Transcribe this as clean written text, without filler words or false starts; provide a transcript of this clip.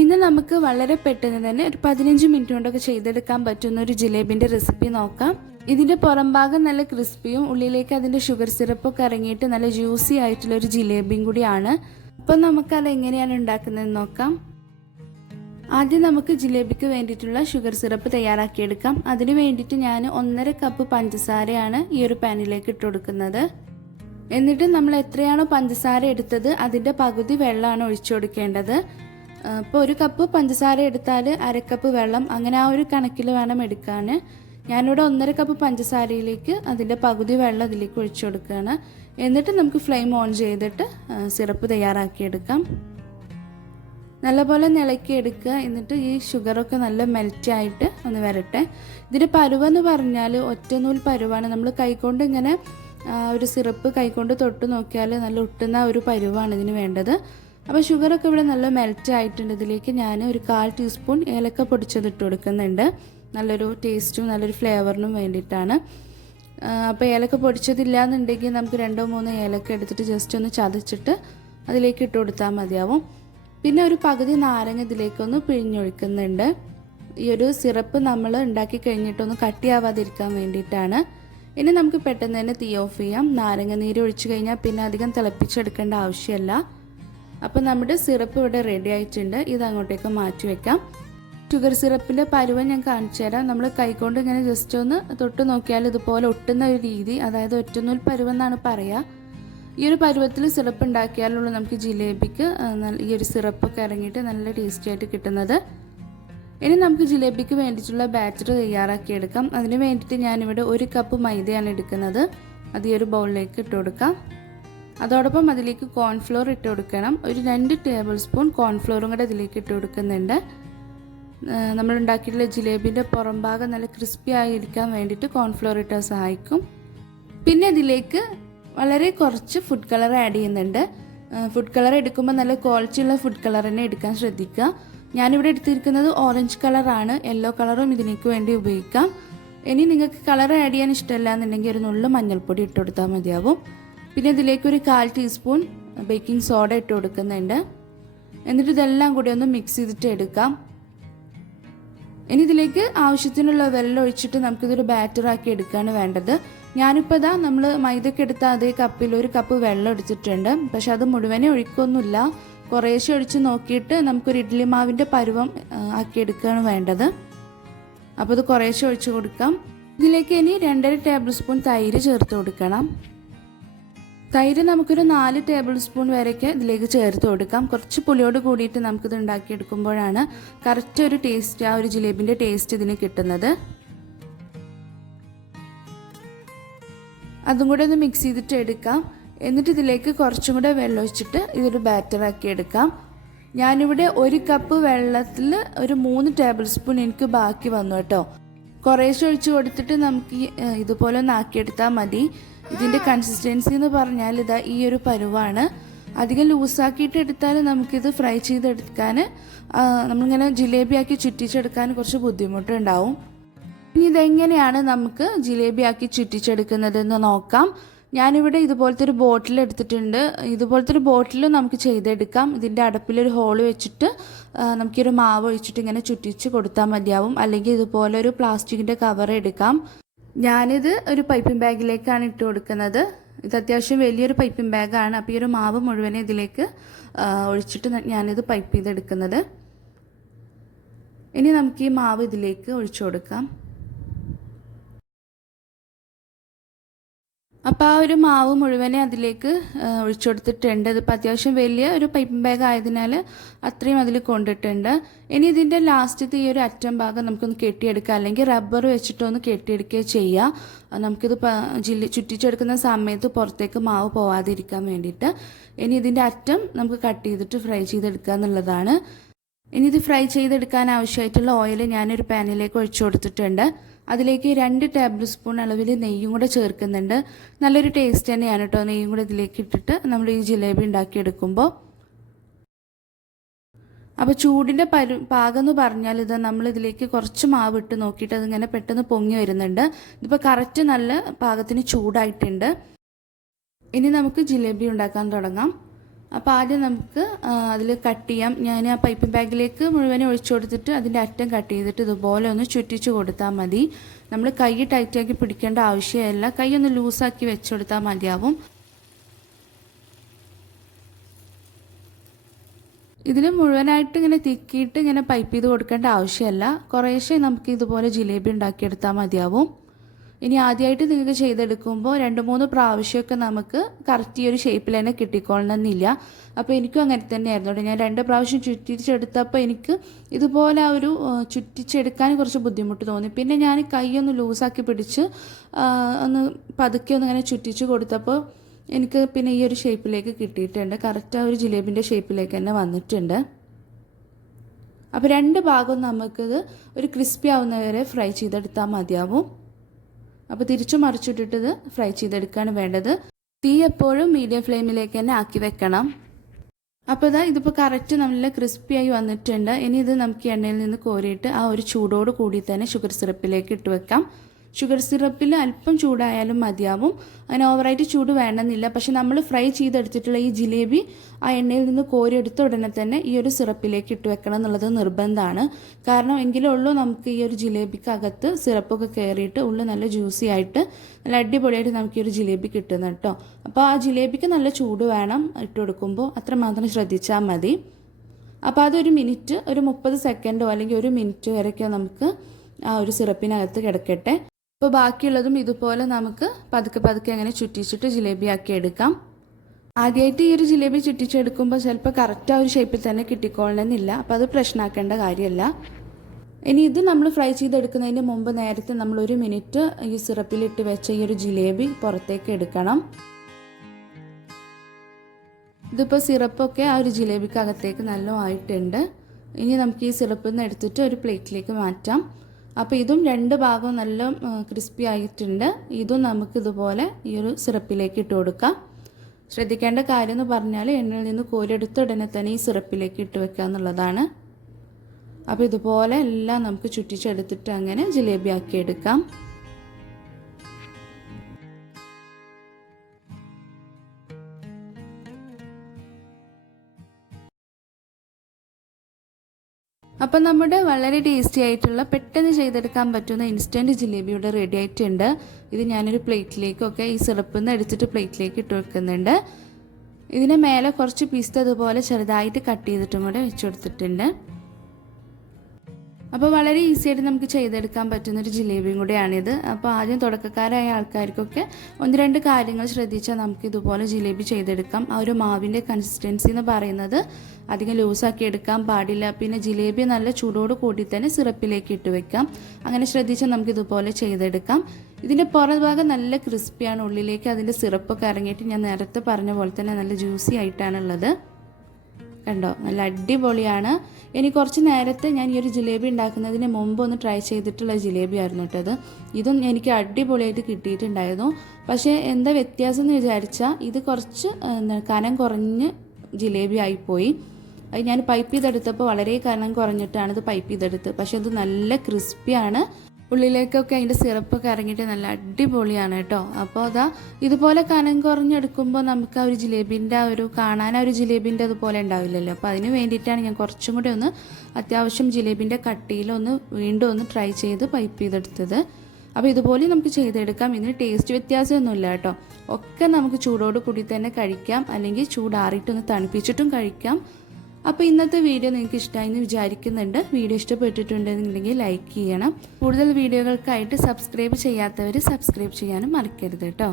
ഇന്ന് നമുക്ക് വളരെ പെട്ടെന്ന് തന്നെ ഒരു 15 മിനിറ്റ് കൊണ്ടൊക്കെ ചെയ്തെടുക്കാൻ പറ്റുന്ന ഒരു ജിലേബിൻ്റെ റെസിപ്പി നോക്കാം. ഇതിൻ്റെ പുറം ഭാഗം നല്ല ക്രിസ്പിയും ഉള്ളിലേക്ക് അതിൻ്റെ ഷുഗർ സിറപ്പൊക്കെ ഇറങ്ങിയിട്ട് നല്ല ജ്യൂസി ആയിട്ടുള്ള ഒരു ജിലേബിയും കൂടിയാണ്. അപ്പോൾ നമുക്കത് എങ്ങനെയാണ് ഉണ്ടാക്കുന്നതെന്ന് നോക്കാം. ആദ്യം നമുക്ക് ജിലേബിക്ക് വേണ്ടിയിട്ടുള്ള ഷുഗർ സിറപ്പ് തയ്യാറാക്കിയെടുക്കാം. അതിന് വേണ്ടിയിട്ട് ഞാൻ 1.5 കപ്പ് പഞ്ചസാരയാണ് ഈ ഒരു പാനിലേക്ക് ഇട്ട് കൊടുക്കുന്നത്. എന്നിട്ട് നമ്മൾ എത്രയാണോ പഞ്ചസാര എടുത്തത് അതിൻ്റെ പകുതി വെള്ളമാണ് ഒഴിച്ചു കൊടുക്കേണ്ടത്. ഇപ്പോൾ 1 കപ്പ് പഞ്ചസാര എടുത്താൽ 1/2 കപ്പ് വെള്ളം, അങ്ങനെ ആ ഒരു കണക്കിൽ വേണം എടുക്കാൻ. ഞാനിവിടെ 1.5 കപ്പ് പഞ്ചസാരയിലേക്ക് അതിൻ്റെ പകുതി വെള്ളം അതിലേക്ക് ഒഴിച്ചു കൊടുക്കുകയാണ്. എന്നിട്ട് നമുക്ക് ഫ്ലെയിം ഓൺ ചെയ്തിട്ട് സിറപ്പ് തയ്യാറാക്കിയെടുക്കാം. നല്ലപോലെ ഇളക്കി എടുക്കുക. എന്നിട്ട് ഈ ഷുഗറൊക്കെ നല്ല മെൽറ്റായിട്ട് ഒന്ന് വരട്ടെ. ഇതിൻ്റെ പരുവെന്ന് പറഞ്ഞാൽ ഒറ്റനൂൽ പരുവാണ്. നമ്മൾ കൈകൊണ്ട് ഇങ്ങനെ ഒരു സിറപ്പ് കൈകൊണ്ട് തൊട്ട് നോക്കിയാൽ നല്ല ഒട്ടുന്ന ഒരു പരുവാണ് ഇതിന് വേണ്ടത്. അപ്പോൾ ഷുഗറൊക്കെ ഇവിടെ നല്ല മെൽറ്റ് ആയിട്ടുണ്ട്. ഇതിലേക്ക് ഞാൻ ഒരു 1/4 ടീസ്പൂൺ ഏലക്ക പൊടിച്ചതിട്ട് കൊടുക്കുന്നുണ്ട്. നല്ലൊരു ടേസ്റ്റും നല്ലൊരു ഫ്ലേവറിനും വേണ്ടിയിട്ടാണ്. അപ്പോൾ ഏലക്ക പൊടിച്ചതില്ല എന്നുണ്ടെങ്കിൽ നമുക്ക് 2-3 ഏലക്ക എടുത്തിട്ട് ജസ്റ്റ് ഒന്ന് ചതച്ചിട്ട് അതിലേക്ക് ഇട്ട് കൊടുത്താൽ മതിയാവും. പിന്നെ ഒരു പകുതി നാരങ്ങ ഇതിലേക്കൊന്ന് പിഴിഞ്ഞൊഴിക്കുന്നുണ്ട്. ഈ ഒരു സിറപ്പ് നമ്മൾ ഉണ്ടാക്കി കഴിഞ്ഞിട്ടൊന്ന് കട്ടിയാവാതിരിക്കാൻ വേണ്ടിയിട്ടാണ്. ഇനി നമുക്ക് പെട്ടെന്ന് തന്നെ തീ ഓഫ് ചെയ്യാം. നാരങ്ങ നീര് ഒഴിച്ചു കഴിഞ്ഞാൽ പിന്നെ അധികം തിളപ്പിച്ചെടുക്കേണ്ട ആവശ്യമില്ല. അപ്പോൾ നമ്മുടെ സിറപ്പ് ഇവിടെ റെഡി ആയിട്ടുണ്ട്. ഇത് അങ്ങോട്ടേക്ക് മാറ്റി വെക്കാം. ഷുഗർ സിറപ്പിൻ്റെ പരുവം ഞാൻ കാണിച്ചു തരാം. നമ്മൾ കൈകൊണ്ട് ഇങ്ങനെ ജസ്റ്റ് ഒന്ന് തൊട്ട് നോക്കിയാൽ ഇതുപോലെ ഒട്ടുന്ന ഒരു രീതി, അതായത് ഒറ്റനൂൽ പരുവെന്നാണ് പറയുക. ഈ ഒരു പരുവത്തിൽ സിറപ്പ് ഉണ്ടാക്കിയാലുള്ള നമുക്ക് ജിലേബിക്ക് ഈ ഒരു സിറപ്പൊക്കെ ഇറങ്ങിയിട്ട് നല്ല ടേസ്റ്റി ആയിട്ട് കിട്ടുന്നത്. ഇനി നമുക്ക് ജിലേബിക്ക് വേണ്ടിയിട്ടുള്ള ബാറ്റർ തയ്യാറാക്കിയെടുക്കാം. അതിന് വേണ്ടിയിട്ട് ഞാനിവിടെ 1 കപ്പ് മൈദയാണ് എടുക്കുന്നത്. അത് ഈ ഒരു ബൗളിലേക്ക് ഇട്ട് കൊടുക്കാം. അതോടൊപ്പം അതിലേക്ക് കോൺഫ്ലോർ ഇട്ട് കൊടുക്കണം. ഒരു 2 ടേബിൾ സ്പൂൺ കോൺഫ്ലോറും കൂടെ ഇതിലേക്ക് ഇട്ട് കൊടുക്കുന്നുണ്ട്. നമ്മൾ ഉണ്ടാക്കിയിട്ടുള്ള ജിലേബിൻ്റെ പുറം ഭാഗം നല്ല ക്രിസ്പി ആയിരിക്കാൻ വേണ്ടിയിട്ട് കോൺഫ്ലോർ ഇട്ടാൽ സഹായിക്കും. പിന്നെ ഇതിലേക്ക് വളരെ കുറച്ച് ഫുഡ് കളർ ആഡ് ചെയ്യുന്നുണ്ട്. ഫുഡ് കളർ എടുക്കുമ്പോൾ നല്ല ക്വാളിറ്റിയുള്ള ഫുഡ് കളർ തന്നെ എടുക്കാൻ ശ്രദ്ധിക്കുക. ഞാനിവിടെ എടുത്തിരിക്കുന്നത് ഓറഞ്ച് കളറാണ്. യെല്ലോ കളറും ഇതിലേക്ക് വേണ്ടി ഉപയോഗിക്കാം. ഇനി നിങ്ങൾക്ക് കളർ ആഡ് ചെയ്യാൻ ഇഷ്ടമല്ല എന്നുണ്ടെങ്കിൽ ഒരു നുള്ളു മഞ്ഞൾപ്പൊടി ഇട്ട് കൊടുത്താൽ മതിയാവും. പിന്നെ ഇതിലേക്ക് ഒരു 1/4 ടീസ്പൂൺ ബേക്കിംഗ് സോഡ ഇട്ട് കൊടുക്കുന്നുണ്ട്. എന്നിട്ട് ഇതെല്ലാം കൂടി ഒന്ന് മിക്സ് ചെയ്തിട്ട് എടുക്കാം. ഇനി ഇതിലേക്ക് ആവശ്യത്തിനുള്ള വെള്ളം ഒഴിച്ചിട്ട് നമുക്കിതൊരു ബാറ്ററാക്കി എടുക്കുകയാണ് വേണ്ടത്. ഞാനിപ്പോൾ ഇതാ നമ്മൾ മൈദക്ക് എടുത്ത അതേ കപ്പിൽ 1 കപ്പ് വെള്ളം എടുത്തിട്ടുണ്ട്. പക്ഷെ അത് മുഴുവനെ ഒഴിക്കൊന്നുമില്ല, കുറേശ്ശെ ഒഴിച്ച് നോക്കിയിട്ട് നമുക്കൊരു ഇഡ്ഡലി മാവിൻ്റെ പരുവം ആക്കിയെടുക്കുകയാണ് വേണ്ടത്. അപ്പോൾ ഇത് കുറേശ്ശെ ഒഴിച്ച് കൊടുക്കാം. ഇതിലേക്ക് ഇനി 2.5 ടേബിൾ സ്പൂൺ തൈര് ചേർത്ത് കൊടുക്കണം. തൈര് നമുക്കൊരു 4 ടേബിൾ സ്പൂൺ വരെയൊക്കെ ഇതിലേക്ക് ചേർത്ത് കൊടുക്കാം. കുറച്ച് പുളിയോട് കൂടിയിട്ട് നമുക്കിത് ഉണ്ടാക്കിയെടുക്കുമ്പോഴാണ് കറക്റ്റ് ഒരു ടേസ്റ്റ്, ആ ഒരു ജിലേബിൻ്റെ ടേസ്റ്റ് ഇതിന് കിട്ടുന്നത്. അതും കൂടെ ഒന്ന് മിക്സ് ചെയ്തിട്ട് എടുക്കാം. എന്നിട്ട് ഇതിലേക്ക് കുറച്ചും കൂടെ വെള്ളം ഒഴിച്ചിട്ട് ഇതൊരു ബാറ്ററാക്കി എടുക്കാം. ഞാനിവിടെ 1 കപ്പ് വെള്ളത്തിൽ ഒരു 3 ടേബിൾ സ്പൂൺ എനിക്ക് ബാക്കി വന്നു കേട്ടോ. കുറേശ്ശെ ഒഴിച്ച് കൊടുത്തിട്ട് നമുക്ക് ഇതുപോലെ ഒന്ന് ആക്കിയെടുത്താൽ മതി. ഇതിൻ്റെ കൺസിസ്റ്റൻസി എന്ന് പറഞ്ഞാൽ ഇതാ ഈ ഒരു പരുവാണ്. അധികം ലൂസാക്കിയിട്ട് എടുത്താൽ നമുക്കിത് ഫ്രൈ ചെയ്തെടുക്കാൻ, നമ്മളിങ്ങനെ ജിലേബിയാക്കി ചുറ്റിച്ചെടുക്കാൻ കുറച്ച് ബുദ്ധിമുട്ടുണ്ടാവും. ഇനി ഇതെങ്ങനെയാണ് നമുക്ക് ജിലേബിയാക്കി ചുറ്റിച്ചെടുക്കുന്നതെന്ന് നോക്കാം. ഞാനിവിടെ ഇതുപോലത്തെ ഒരു ബോട്ടിൽ എടുത്തിട്ടുണ്ട്. ഇതുപോലത്തെ ഒരു ബോട്ടിൽ നമുക്ക് ചെയ്തെടുക്കാം. ഇതിൻ്റെ അടപ്പിലൊരു ഹോള് വെച്ചിട്ട് നമുക്കൊരു മാവ് ഒഴിച്ചിട്ട് ഇങ്ങനെ ചുറ്റിച്ച് കൊടുത്താൽ മതിയാവും. അല്ലെങ്കിൽ ഇതുപോലെ ഒരു പ്ലാസ്റ്റിക്കിൻ്റെ കവർ എടുക്കാം. ഞാനിത് ഒരു പൈപ്പിംഗ് ബാഗിലേക്കാണ് ഇട്ട് കൊടുക്കുന്നത്. ഇത് അത്യാവശ്യം വലിയൊരു പൈപ്പിംഗ് ബാഗാണ്. അപ്പോൾ ഈ ഒരു മാവ് മുഴുവനെ ഇതിലേക്ക് ഒഴിച്ചിട്ട് ഞാനിത് പൈപ്പ് ചെയ്തെടുക്കുന്നത്. ഇനി നമുക്ക് ഈ മാവ് ഇതിലേക്ക് ഒഴിച്ചു കൊടുക്കാം. അപ്പോൾ ആ ഒരു മാവ് മുഴുവനെ അതിലേക്ക് ഒഴിച്ചു കൊടുത്തിട്ടുണ്ട്. ഇതിപ്പോൾ അത്യാവശ്യം വലിയ ഒരു പൈപ്പിംഗ് ബാഗ് ആയതിനാൽ അത്രയും അതിൽ കൊണ്ടിട്ടുണ്ട്. ഇനി ഇതിൻ്റെ ലാസ്റ്റത്തെ ഈ ഒരു അറ്റം ഭാഗം നമുക്കൊന്ന് കെട്ടിയെടുക്കുക, അല്ലെങ്കിൽ റബ്ബർ വെച്ചിട്ടൊന്ന് കെട്ടിയെടുക്കുകയോ ചെയ്യാം. നമുക്കിത് ചുറ്റിച്ചെടുക്കുന്ന സമയത്ത് പുറത്തേക്ക് മാവ് പോവാതിരിക്കാൻ വേണ്ടിയിട്ട്. ഇനി ഇതിൻ്റെ അറ്റം നമുക്ക് കട്ട് ചെയ്തിട്ട് ഫ്രൈ ചെയ്തെടുക്കുക എന്നുള്ളതാണ്. ഇനി ഇത് ഫ്രൈ ചെയ്തെടുക്കാൻ ആവശ്യമായിട്ടുള്ള ഓയിൽ ഞാനൊരു പാനിലേക്ക് ഒഴിച്ചു കൊടുത്തിട്ടുണ്ട്. അതിലേക്ക് 2 ടേബിൾ സ്പൂൺ അളവിൽ നെയ്യും കൂടെ ചേർക്കുന്നുണ്ട്. നല്ലൊരു ടേസ്റ്റ് തന്നെയാണ് കേട്ടോ നെയ്യും കൂടെ ഇതിലേക്ക് ഇട്ടിട്ട് നമ്മൾ ഈ ജിലേബി ഉണ്ടാക്കിയെടുക്കുമ്പോൾ. അപ്പോൾ ചൂടിൻ്റെ പാകം എന്ന് പറഞ്ഞാൽ ഇത് നമ്മളിതിലേക്ക് കുറച്ച് മാവ് ഇട്ട് നോക്കിയിട്ട് അതിങ്ങനെ പെട്ടെന്ന് പൊങ്ങി വരുന്നുണ്ട്. ഇതിപ്പോൾ കറക്റ്റ് നല്ല പാകത്തിന് ചൂടായിട്ടുണ്ട്. ഇനി നമുക്ക് ജിലേബി ഉണ്ടാക്കാൻ തുടങ്ങാം. അപ്പോൾ ആദ്യം നമുക്ക് അതിൽ കട്ട് ചെയ്യാം. ഞാൻ ആ പൈപ്പിംഗ് ബാഗിലേക്ക് മുഴുവനും ഒഴിച്ചു കൊടുത്തിട്ട് അതിൻ്റെ അറ്റം കട്ട് ചെയ്തിട്ട് ഇതുപോലെ ഒന്ന് ചുറ്റിച്ച് കൊടുത്താൽ മതി. നമ്മൾ കൈ ടൈറ്റാക്കി പിടിക്കേണ്ട ആവശ്യമില്ല, കൈ ഒന്ന് ലൂസാക്കി വെച്ച് കൊടുത്താൽ മതിയാവും. ഇതിൽ മുഴുവനായിട്ട് ഇങ്ങനെ തിക്കിയിട്ട് ഇങ്ങനെ പൈപ്പ് ചെയ്ത് കൊടുക്കേണ്ട ആവശ്യമില്ല. കുറേശ്ശെ നമുക്ക് ഇതുപോലെ ജിലേബി ഉണ്ടാക്കിയെടുത്താൽ മതിയാവും. ഇനി ആദ്യമായിട്ട് നിങ്ങൾക്ക് ചെയ്തെടുക്കുമ്പോൾ 2-3 പ്രാവശ്യമൊക്കെ നമുക്ക് കറക്റ്റ് ഈ ഒരു ഷേപ്പിൽ തന്നെ കിട്ടിക്കൊള്ളണമെന്നില്ല. അപ്പോൾ എനിക്കും അങ്ങനെ തന്നെയായിരുന്നു. ഞാൻ 2 പ്രാവശ്യം ചുറ്റിച്ചെടുത്തപ്പോൾ എനിക്ക് ഇതുപോലെ ആ ഒരു ചുറ്റിച്ചെടുക്കാൻ കുറച്ച് ബുദ്ധിമുട്ട് തോന്നി. പിന്നെ ഞാൻ കൈയൊന്ന് ലൂസാക്കി പിടിച്ച് ഒന്ന് പതുക്കെ ഒന്ന് ഇങ്ങനെ ചുറ്റിച്ച് കൊടുത്തപ്പോൾ എനിക്ക് പിന്നെ ഈ ഒരു ഷേപ്പിലേക്ക് കിട്ടിയിട്ടുണ്ട്. കറക്റ്റ് ആ ഒരു ജിലേബിൻ്റെ ഷേപ്പിലേക്ക് തന്നെ വന്നിട്ടുണ്ട്. അപ്പോൾ 2 ഭാഗവും നമുക്കിത് ഒരു ക്രിസ്പി ആവുന്നവരെ ഫ്രൈ ചെയ്തെടുത്താൽ മതിയാവും. അപ്പോൾ തിരിച്ചു മറിച്ചിട്ടിട്ട് ഇത് ഫ്രൈ ചെയ്തെടുക്കുകയാണ് വേണ്ടത്. തീ എപ്പോഴും മീഡിയം ഫ്ലെയിമിലേക്ക് തന്നെ ആക്കി വെക്കണം. അപ്പോൾ ഇതിപ്പോൾ കറക്റ്റ് നല്ല ക്രിസ്പിയായി വന്നിട്ടുണ്ട്. ഇനി ഇത് നമുക്ക് എണ്ണയിൽ നിന്ന് കോരിയിട്ട് ആ ഒരു ചൂടോട് കൂടി തന്നെ ഷുഗർ സിറപ്പിലേക്ക് ഇട്ട് വെക്കാം. ഷുഗർ സിറപ്പിൽ അല്പം ചൂടായാലും മതിയാവും, അങ്ങനെ ഓവറായിട്ട് ചൂട് വേണമെന്നില്ല. പക്ഷെ നമ്മൾ ഫ്രൈ ചെയ്തെടുത്തിട്ടുള്ള ഈ ജിലേബി ആ എണ്ണയിൽ നിന്ന് കോരിയെടുത്ത ഉടനെ തന്നെ ഈ ഒരു സിറപ്പിലേക്ക് ഇട്ട് വെക്കണം എന്നുള്ളത് നിർബന്ധമാണ്. കാരണം എങ്കിലേ ഉള്ളൂ നമുക്ക് ഈ ഒരു ജിലേബിക്കകത്ത് സിറപ്പൊക്കെ കയറിയിട്ട് ഉള്ളിൽ നല്ല ജ്യൂസി ആയിട്ട് നല്ല അടിപൊളിയായിട്ട് നമുക്ക് ഈ ഒരു ജിലേബി കിട്ടുന്നത് കേട്ടോ. അപ്പോൾ ആ ജിലേബിക്ക് നല്ല ചൂട് വേണം ഇട്ട് കൊടുക്കുമ്പോൾ, അത്രമാത്രം ശ്രദ്ധിച്ചാൽ മതി. അപ്പോൾ അതൊരു മിനിറ്റ്, ഒരു 30 സെക്കൻഡോ അല്ലെങ്കിൽ 1 മിനിറ്റ് വരെയൊക്കെ നമുക്ക് ആ ഒരു സിറപ്പിനകത്ത് കിടക്കട്ടെ. അപ്പോൾ ബാക്കിയുള്ളതും ഇതുപോലെ നമുക്ക് പതുക്കെ അങ്ങനെ ചുറ്റിച്ചിട്ട് ജിലേബി ആക്കി എടുക്കാം. ആദ്യമായിട്ട് ഈ ഒരു ജിലേബി ചുറ്റിച്ചെടുക്കുമ്പോൾ ചിലപ്പോൾ കറക്റ്റ് ആ ഒരു ഷേപ്പിൽ തന്നെ കിട്ടിക്കൊള്ളണമെന്നില്ല. അപ്പോൾ അത് പ്രശ്നമാക്കേണ്ട കാര്യമല്ല. ഇനി ഇത് നമ്മൾ ഫ്രൈ ചെയ്തെടുക്കുന്നതിന് മുമ്പ് നേരത്തെ നമ്മൾ 1 മിനിറ്റ് ഈ സിറപ്പിലിട്ട് വെച്ച ഈ ഒരു ജിലേബി പുറത്തേക്ക് എടുക്കണം. ഇതിപ്പോൾ സിറപ്പൊക്കെ ആ ഒരു ജിലേബിക്കകത്തേക്ക് നല്ലതായിട്ടുണ്ട്. ഇനി നമുക്ക് ഈ സിറപ്പിൽ നിന്ന് എടുത്തിട്ട് ഒരു പ്ലേറ്റിലേക്ക് മാറ്റാം. അപ്പോൾ ഇതും 2 ഭാഗവും നല്ല ക്രിസ്പി ആയിട്ടുണ്ട്. ഇതും നമുക്കിതുപോലെ ഈ ഒരു സിറപ്പിലേക്ക് ഇട്ട് കൊടുക്കാം. ശ്രദ്ധിക്കേണ്ട കാര്യം എന്ന് പറഞ്ഞാൽ എണ്ണയിൽ നിന്ന് കോരിയെടുത്ത ഉടനെ തന്നെ ഈ സിറപ്പിലേക്ക് ഇട്ട് വെക്കുക എന്നുള്ളതാണ്. അപ്പോൾ ഇതുപോലെ എല്ലാം നമുക്ക് ചുറ്റിച്ചെടുത്തിട്ട് അങ്ങനെ ജിലേബി ആക്കി എടുക്കാം. അപ്പം നമ്മുടെ വളരെ ടേസ്റ്റി ആയിട്ടുള്ള പെട്ടെന്ന് ചെയ്തെടുക്കാൻ പറ്റുന്ന ഇൻസ്റ്റൻറ്റ് ജിലേബി ഇവിടെ റെഡി ആയിട്ടുണ്ട്. ഇത് ഞാനൊരു പ്ലേറ്റിലേക്കൊക്കെ ഈ സിറപ്പിൽ നിന്ന് എടുത്തിട്ട് പ്ലേറ്റിലേക്ക് ഇട്ട് വെക്കുന്നുണ്ട്. ഇതിന് മേലെ കുറച്ച് പീസ് അതുപോലെ ചെറുതായിട്ട് കട്ട് ചെയ്തിട്ടും കൂടെ വെച്ച് കൊടുത്തിട്ടുണ്ട്. അപ്പോൾ വളരെ ഈസി ആയിട്ട് നമുക്ക് ചെയ്തെടുക്കാൻ പറ്റുന്നൊരു ജിലേബിയും കൂടെയാണിത്. അപ്പോൾ ആദ്യം തുടക്കക്കാരായ ആൾക്കാർക്കൊക്കെ 1-2 കാര്യങ്ങൾ ശ്രദ്ധിച്ചാൽ നമുക്ക് ഇതുപോലെ ജിലേബി ചെയ്തെടുക്കാം. ആ ഒരു മാവിൻ്റെ കൺസിസ്റ്റൻസി എന്ന് പറയുന്നത് അധികം ലൂസാക്കി എടുക്കാൻ പാടില്ല. പിന്നെ ജിലേബി നല്ല ചൂടോട് കൂടി തന്നെ സിറപ്പിലേക്ക് ഇട്ട് വെക്കാം. അങ്ങനെ ശ്രദ്ധിച്ചാൽ നമുക്ക് ഇതുപോലെ ചെയ്തെടുക്കാം. ഇതിൻ്റെ പുറഭാഗം നല്ല ക്രിസ്പിയാണ്, ഉള്ളിലേക്ക് അതിൻ്റെ സിറപ്പൊക്കെ ഇറങ്ങിയിട്ട് ഞാൻ നേരത്തെ പറഞ്ഞ പോലെ തന്നെ നല്ല ജ്യൂസി ആയിട്ടാണുള്ളത്. കണ്ടോ, നല്ല അടിപൊളിയാണ്. ഇനി കുറച്ച് നേരത്തെ ഞാൻ ഈ ഒരു ജിലേബി ഉണ്ടാക്കുന്നതിന് മുമ്പ് ഒന്ന് ട്രൈ ചെയ്തിട്ടുള്ള ജിലേബി ആയിരുന്നു കേട്ടത്. ഇതും എനിക്ക് അടിപൊളിയായിട്ട് കിട്ടിയിട്ടുണ്ടായിരുന്നു. പക്ഷേ എന്താ വ്യത്യാസം എന്ന് വിചാരിച്ചാൽ ഇത് കുറച്ച് കനം കുറഞ്ഞ് ജിലേബി ആയിപ്പോയി. അത് ഞാൻ പൈപ്പ് ചെയ്തെടുത്തപ്പോൾ വളരെ കനം കുറഞ്ഞിട്ടാണ് ഇത് പൈപ്പ് ചെയ്തെടുത്തത്. പക്ഷേ ഇത് നല്ല ക്രിസ്പിയാണ്, ഉള്ളിലേക്കൊക്കെ അതിൻ്റെ സിറപ്പൊക്കെ ഇറങ്ങിയിട്ട് നല്ല അടിപൊളിയാണ് കേട്ടോ. അപ്പോൾ ഇതുപോലെ കനം കുറഞ്ഞെടുക്കുമ്പോൾ നമുക്ക് ആ ഒരു ജിലേബിൻ്റെ ആ ഒരു കാണാൻ ആ ഒരു ജിലേബിൻ്റെ അതുപോലെ ഉണ്ടാവില്ലല്ലോ. അപ്പോൾ അതിന് വേണ്ടിയിട്ടാണ് ഞാൻ കുറച്ചും കൂടി ഒന്ന് അത്യാവശ്യം ജിലേബിൻ്റെ കട്ടിയിലൊന്ന് വീണ്ടും ഒന്ന് ട്രൈ ചെയ്ത് പൈപ്പ് ചെയ്തെടുത്തത്. അപ്പോൾ ഇതുപോലെ നമുക്ക് ചെയ്തെടുക്കാം. ഇതിന് ടേസ്റ്റ് വ്യത്യാസമൊന്നുമില്ല കേട്ടോ. ഒക്കെ നമുക്ക് ചൂടോട് കൂടി തന്നെ കഴിക്കാം, അല്ലെങ്കിൽ ചൂടാറിയിട്ടൊന്ന് തണുപ്പിച്ചിട്ടും കഴിക്കാം. അപ്പോൾ ഇന്നത്തെ വീഡിയോ നിങ്ങൾക്ക് ഇഷ്ടമായി എന്ന് വിചാരിക്കുന്നുണ്ട്. വീഡിയോ ഇഷ്ടപ്പെട്ടിട്ടുണ്ടെന്നുണ്ടെങ്കിൽ ലൈക്ക് ചെയ്യണം. കൂടുതൽ വീഡിയോകൾക്കായിട്ട് സബ്സ്ക്രൈബ് ചെയ്യാത്തവർ സബ്സ്ക്രൈബ് ചെയ്യാനും മറക്കരുത് കേട്ടോ.